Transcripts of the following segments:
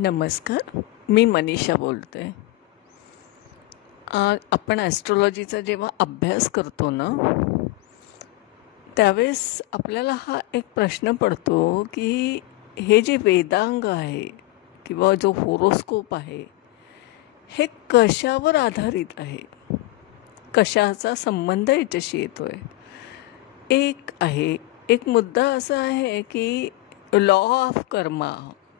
नमस्कार. मी मनीषा बोलते. आपण ॲस्ट्रॉलॉजीचा जेव्हा अभ्यास करतो ना, त्यावेळेस आपल्याला हा एक प्रश्न पडतो, की हे जे वेदांग आहे किंवा जो होरोस्कोप आहे, हे कशावर आधारित आहे? कशाचा संबंध याच्याशी येतो आहे? एक मुद्दा असा आहे, की लॉ ऑफ कर्मा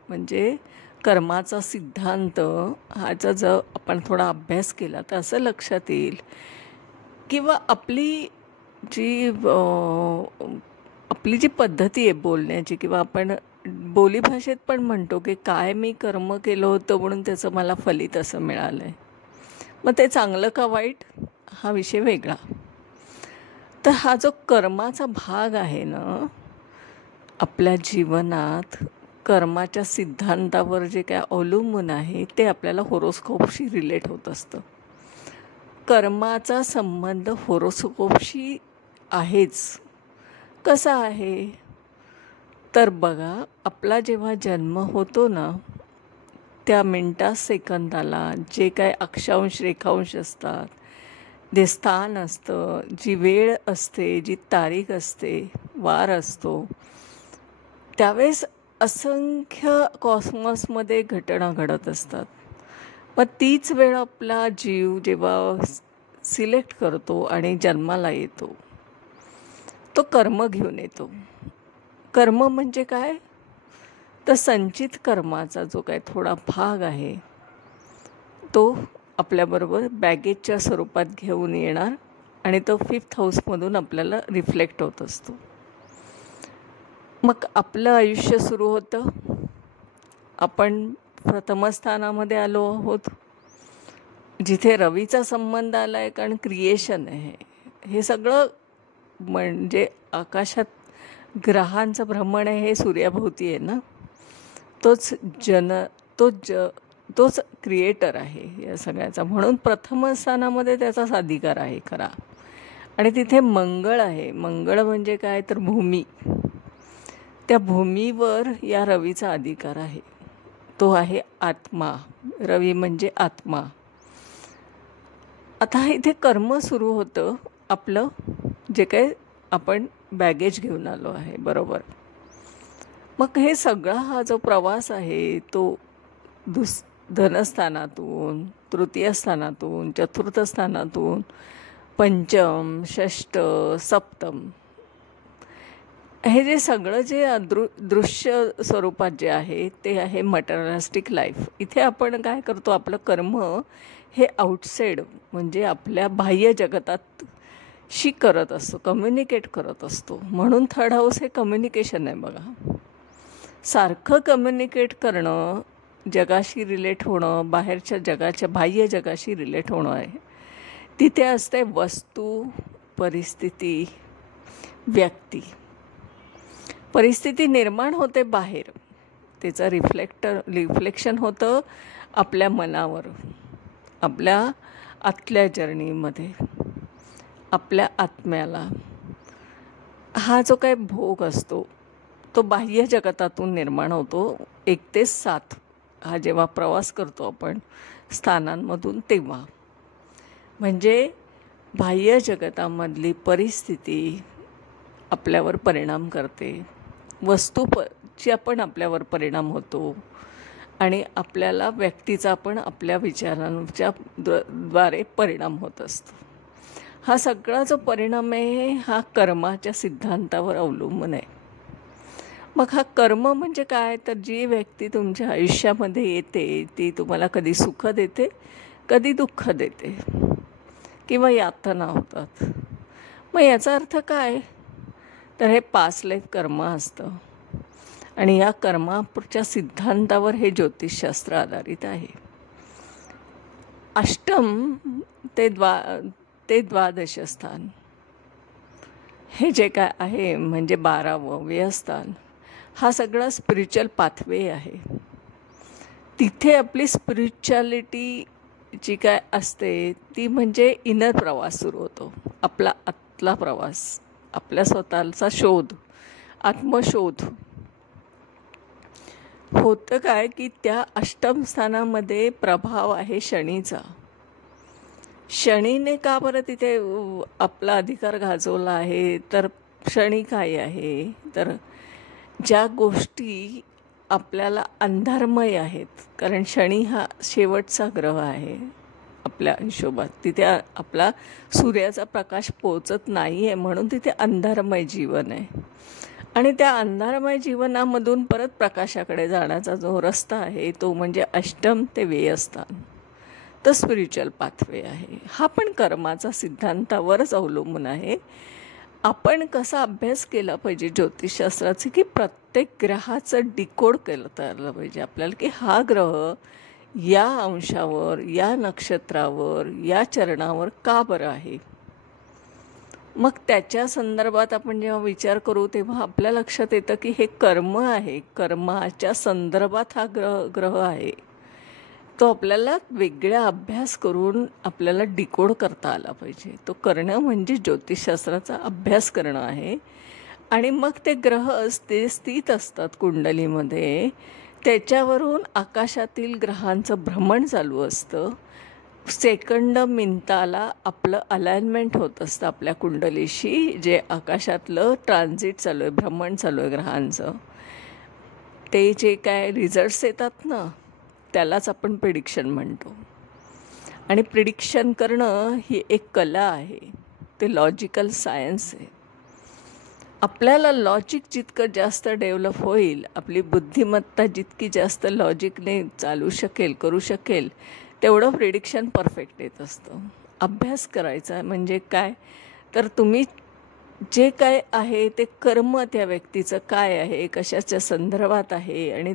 म्हणजे कर्माचा सिद्धांत ह्याचा जर आपण थोडा अभ्यास केला तर असं लक्षात येईल किंवा जी आपली जी पद्धती आहे बोलण्याची किंवा आपण बोलीभाषेत पण म्हणतो की काय मी कर्म केलं होतं म्हणून त्याचं मला फलित असं मिळालं आहे. मग ते चांगलं का वाईट हा विषय वेगळा. तर हा जो कर्माचा भाग आहे ना आपल्या जीवनात, कर्माच्या सिद्धांतावर जे काय अवलंबून आहे ते आपल्याला होरोस्कोपशी रिलेट होत असतं. कर्माचा संबंध होरोस्कोपशी आहेच. कसा आहे तर बघा, आपला जेव्हा जन्म होतो ना त्या मिनटा सेकंदाला जे काय अक्षांश रेखांश असतात, जे स्थान असतं, जी वेळ असते, जी तारीख असते, वार असतो, त्यावेळेस असंख्य कॉस्मॉसमध्ये घटना घडत असतात. मग तीच वेळ आपला जीव जेव्हा सिलेक्ट करतो आणि जन्माला येतो तो कर्म घेऊन येतो. कर्म म्हणजे काय तर संचित कर्माचा जो काय थोडा भाग आहे तो आपल्याबरोबर बॅगेजच्या स्वरूपात घेऊन येणार आणि तो 5th हाऊसमधून आपल्याला रिफ्लेक्ट होत असतो. मग आपलं आयुष्य सुरू होतं. आपण प्रथम स्थानामध्ये आलो आहोत, जिथे रवीचा संबंध आला आहे, कारण क्रिएशन आहे. हे सगळं म्हणजे आकाशात ग्रहांचं भ्रमण आहे, हे सूर्याभोवती आहे ना, तोच क्रिएटर आहे या सगळ्याचा. म्हणून प्रथम स्थानामध्ये त्याचाच अधिकार आहे खरा. आणि तिथे मंगळ आहे. मंगळ म्हणजे काय तर भूमी. त्या भूमीवर या रवीचा अधिकार आहे. तो आहे आत्मा. रवी म्हणजे आत्मा. आता इथे कर्म सुरू होतं आपलं, जे काही आपण बॅगेज घेऊन आलो आहे, बरोबर. मग हे सगळा हा जो प्रवास आहे तो धनस्थानातून, तृतीय स्थानातून, चतुर्थ स्थानातून, पंचम, षष्ठ, सप्तम, हे जे सगळं जे दृश्य स्वरूपात जे आहे ते आहे मटेरियलिस्टिक लाईफ. इथे आपण काय करतो, आपलं कर्म हे आउटसाईड म्हणजे आपल्या बाह्य जगतात करत असतो, कम्युनिकेट करत असतो. म्हणून 3rd हाऊस हे कम्युनिकेशन आहे. बघा, सारखं कम्युनिकेट करणं, जगाशी रिलेट होणं, बाहेरच्या जगाच्या बाह्य जगाशी रिलेट होणं आहे. तिथे असते वस्तू, परिस्थिती, व्यक्ती. परिस्थिती निर्माण होते बाहेर, त्याचं रिफ्लेक्शन होतं आपल्या मनावर, आपल्या आतल्या जर्नीमध्ये, आपल्या आत्म्याला. हा जो काही भोग असतो तो बाह्य जगतातून निर्माण होतो. 1 ते 7 हा जेव्हा प्रवास करतो आपण स्थानांमधून, तेव्हा म्हणजे बाह्य जगतामधली परिस्थिती आपल्यावर परिणाम करते, वस्तूची आपण आपल्यावर परिणाम होतो आणि आपल्याला व्यक्तीचा पण आपल्या विचारांच्या द्वारे परिणाम होत असतो. हा सगळा जो परिणाम आहे हा कर्माच्या सिद्धांतावर अवलंबून आहे. मग हा कर्म म्हणजे काय तर जी व्यक्ती तुमच्या आयुष्यामध्ये येते ती तुम्हाला कधी सुख देते, कधी दुःख देते किंवा यातना होतात. मग याचा अर्थ काय तर हे पास्ट लाईफ कर्म असतं आणि या कर्माच्या सिद्धांतावर हे ज्योतिषशास्त्र आधारित आहे. अष्टम ते 12 स्थान हे जे काय आहे म्हणजे 12वं व्ययस्थान, हा सगळा स्पिरिच्युअल पाथवे आहे. तिथे आपली स्पिरिच्युअलिटी जी काय असते ती म्हणजे इनर प्रवास सुरू होतो. आपला आतला प्रवास, आपल्या स्वतःचा शोध, आत्मशोध. होतं काय की त्या अष्टम स्थानामध्ये प्रभाव आहे शनीचा. शनीने का बरं तिथे आपला अधिकार गाजवला आहे? तर शनी काय आहे? तर ज्या गोष्टी आपल्याला अंधारमय आहेत, कारण शनी हा शेवटचा ग्रह आहे आपल्या हिशोबात, तिथे आपला सूर्याचा प्रकाश पोचत नाही आहे, म्हणून तिथे अंधारमय जीवन आहे. आणि त्या अंधारमय जीवनामधून परत प्रकाशाकडे जाण्याचा जो रस्ता आहे तो म्हणजे अष्टम ते व्ययस्थान, तर स्पिरिच्युअल पाथवे आहे. हा पण कर्माचा सिद्धांतावरच अवलंबून आहे. आपण कसा अभ्यास केला पाहिजे ज्योतिषशास्त्राचे, की प्रत्येक ग्रहाचं डिकोड केलं आलं पाहिजे आपल्याला, की हा ग्रह या अंशावर, या नक्षत्रावर, या चरणावर का बरं आहे. मग त्याच्या संदर्भात आपण जेव्हा विचार करू तेव्हा आपल्या लक्षात येतं की हे कर्म आहे, कर्माच्या संदर्भात हा ग्रह आहे. तो आपल्याला वेगळा अभ्यास करून आपल्याला डिकोड करता आला पाहिजे. तो करणं म्हणजे ज्योतिषशास्त्राचा अभ्यास करणं आहे. आणि मग ते ग्रह ते स्थित असतात कुंडलीमध्ये, त्याच्यावरून आकाशातील ग्रहांचं भ्रमण चालू असतं. सेकंड मिनिटाला आपलं अलाइनमेंट होत असतं आपल्या कुंडलीशी, जे आकाशातलं ट्रान्झिट चालू आहे, भ्रमण चालू आहे ग्रहांचं. ते जे काय रिझल्ट्स येतात ना, त्यालाच आपण प्रिडिक्शन म्हणतो. आणि प्रिडिक्शन करणं ही एक कला आहे, ते लॉजिकल सायन्स आहे. आपल्याला लॉजिक जितकं जास्त डेव्हलप होईल, आपली बुद्धिमत्ता जितकी जास्त लॉजिकने चालू शकेल, करू शकेल, तेवढं प्रिडिक्शन परफेक्ट येत असतं. अभ्यास करायचा आहे म्हणजे काय, तर तुम्ही जे काय आहे ते कर्म त्या व्यक्तीचं काय आहे, कशाच्या संदर्भात आहे, आणि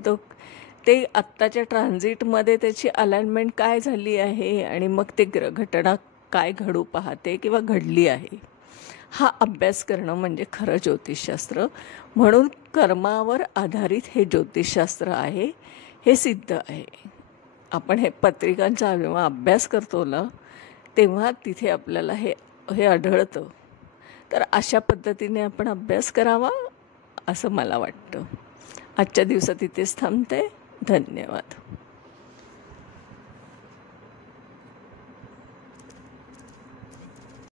ते आत्ताच्या ट्रान्झिटमध्ये त्याची अलाइनमेंट काय झाली आहे, आणि मग ते घटना काय घडू पाहते किंवा घडली आहे, हा अभ्यास करणं म्हणजे खरं ज्योतिषशास्त्र. म्हणून कर्मावर आधारित हे ज्योतिषशास्त्र आहे, हे सिद्ध आहे. आपण हे पत्रिकांचा जेव्हा अभ्यास करतो ना, तेव्हा तिथे आपल्याला हे आढळतं. तर अशा पद्धतीने आपण अभ्यास करावा असं मला वाटतं. आजच्या दिवसात इथेच थांबते. धन्यवाद.